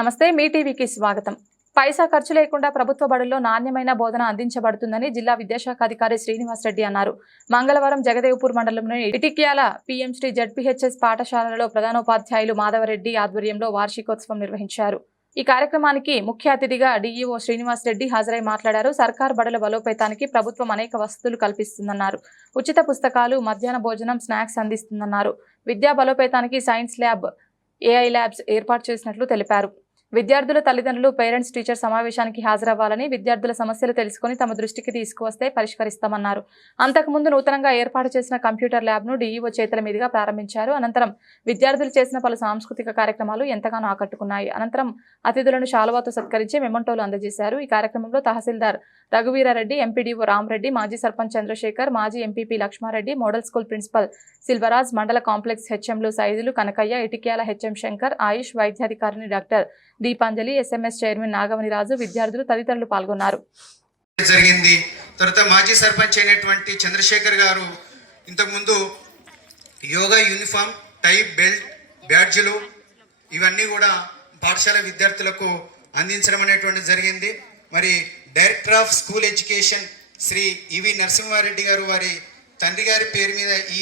నమస్తే, మీ టీవీకి స్వాగతం. పైసా ఖర్చు లేకుండా ప్రభుత్వ బడుల్లో నాణ్యమైన బోధన అందించబడుతుందని జిల్లా విద్యాశాఖ అధికారి శ్రీనివాస్ రెడ్డి అన్నారు. మంగళవారం జగదేవ్పూర్ మండలంలోని ఇటిక్యాల పీఎం శ్రీ జడ్పీహెచ్ఎస్ పాఠశాలలో ప్రధానోపాధ్యాయులు మాధవరెడ్డి ఆధ్వర్యంలో వార్షికోత్సవం నిర్వహించారు. ఈ కార్యక్రమానికి ముఖ్య అతిథిగా డీఈఓ శ్రీనివాస్ రెడ్డి హాజరై మాట్లాడారు. సర్కార్ బడుల బలోపేతానికి ప్రభుత్వం అనేక వసతులు కల్పిస్తుందన్నారు. ఉచిత పుస్తకాలు, మధ్యాహ్న భోజనం, స్నాక్స్ అందిస్తుందన్నారు. విద్యా బలోపేతానికి సైన్స్ ల్యాబ్, ఏఐ ల్యాబ్స్ ఏర్పాటు చేసినట్లు తెలిపారు. విద్యార్థుల తల్లిదండ్రులు పేరెంట్స్ టీచర్ సమావేశానికి హాజరవ్వాలని, విద్యార్థుల సమస్యలు తెలుసుకుని తమ దృష్టికి తీసుకువస్తే పరిష్కరిస్తామన్నారు. అంతకుముందు నూతనంగా ఏర్పాటు చేసిన కంప్యూటర్ ల్యాబ్ను డీఈఓ చేతుల మీదుగా ప్రారంభించారు. అనంతరం విద్యార్థులు చేసిన పలు సాంస్కృతిక కార్యక్రమాలు ఎంతగానో ఆకట్టుకున్నాయి. అనంతరం అతిథులను శాలువాతో సత్కరించి మెమంటోలు అందజేశారు. ఈ కార్యక్రమంలో తహసీల్దార్ రఘువీరారెడ్డి, ఎంపీడీఓ రామరెడ్డి, మాజీ సర్పంచ్ చంద్రశేఖర్, మాజీ MPP Lakshmareddy, model school principal Silvaraj, మండల కాంప్లెక్స్ హెచ్ఎంలు సైదులు కనకయ్య, ఇటిక్యాల హెచ్ఎం శంకర్, ఆయుష్ వైద్యాధికారిని doctor Deepanjali, SMS chairman Nagavaniraju, విద్యార్థులు తదితరులు పాల్గొన్నారు. జరిగింది. తర్వాత మాజీ సర్పంచ్ అయినటువంటి చంద్రశేఖర్ గారు ఇంతకుముందు యోగా యూనిఫామ్, టై, బెల్ట్, బ్యాడ్జీలు ఇవన్నీ కూడా పాఠశాల విద్యార్థులకు అందించడం అనేటువంటిది జరిగింది. మరి director of school education Shri EV Narasimhareddy గారు వారి తండ్రి గారి పేరు మీద ఈ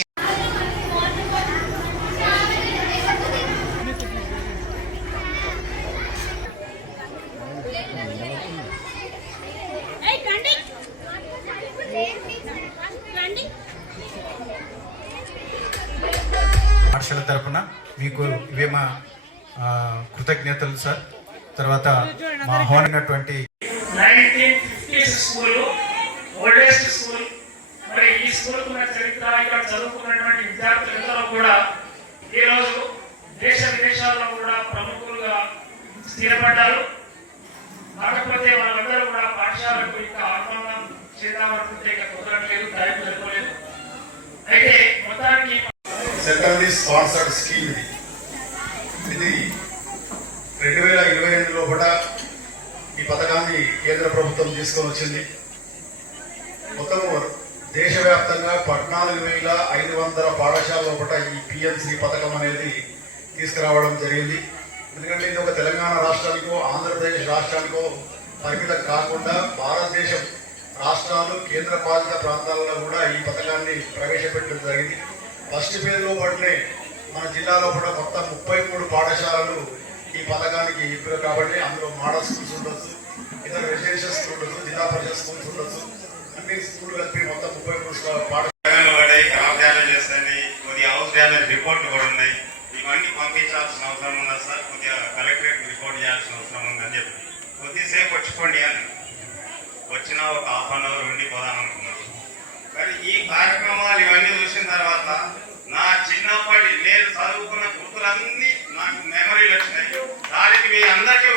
పాఠశాల తరఫున మీకు ఇవే మా కృతజ్ఞతలు సార్. తర్వాత మా హోనటువంటి మరి ఈ స్కూల్ చరిత్ర ఇక్కడ చదువుకున్నటువంటి విద్యార్థులందరూ కూడా ఈరోజు దేశ విదేశాల్లో కూడా ప్రముఖులుగా స్థిరపడ్డారు. కాకపోతే వాళ్ళందరూ కూడా పాఠశాలకు ఇంకా ఆహ్వానం చేద్దామనుకుంటే ఇక కుదరట్లేదు, టైం సరిపోలేదు. అయితే మొత్తానికి సెంట్రల్లీ స్పాన్సర్డ్ స్కీమ్ ఇది 2022 లోపల ఈ పథకాన్ని కేంద్ర ప్రభుత్వం తీసుకొని వచ్చింది. మొత్తం దేశవ్యాప్తంగా 14,500 పాఠశాల లోపల ఈ పిఎంసి పథకం అనేది తీసుకురావడం జరిగింది. ఎందుకంటే ఇది ఒక తెలంగాణ రాష్ట్రానికో ఆంధ్రప్రదేశ్ రాష్ట్రానికో పరిమితం కాకుండా భారతదేశం రాష్ట్రాలు, కేంద్ర పాలిత ప్రాంతాలలో కూడా ఈ పథకాన్ని ప్రవేశపెట్టడం జరిగింది. ఫస్ట్ ఫేజ్ లోపలనే మన జిల్లాలో కూడా మొత్తం 33 పాఠశాలలు ఈ పథకానికి ఎంపిక కాబట్టి అందులో మోడల్ స్కూల్స్ ఉండొచ్చు, ఇతర రెసిడెన్షియల్ స్కూల్ ఉండొచ్చు, జిల్లా పరిషత్ స్కూల్స్ ఉండొచ్చు, అన్ని స్కూల్ కలిపి మొత్తం 33 పాఠశాలలు చేస్తాయి. కొద్దిగా హౌస్ డ్యామేజ్ రిపోర్ట్లు కూడా ఉన్నాయి. ఇవన్నీ పంపించాల్సిన అవసరం ఉన్నది సార్. కొద్దిగా కలెక్టరేట్ రిపోర్ట్ చేయాల్సిన అవసరం ఉందని చెప్పి కొద్దిసేపు వచ్చుకోండి అని వచ్చిన ఒక హాఫ్ అన్ అవర్ ఉండి పోదాం అనుకున్నాను. కానీ ఈ కార్యక్రమాలు ఇవన్నీ చూసిన తర్వాత నా చిన్నప్పటి నేను చదువుకున్న గుర్తులన్నీ నాకు మెమరీలు వచ్చినాయి. దానికి మీ అందరికీ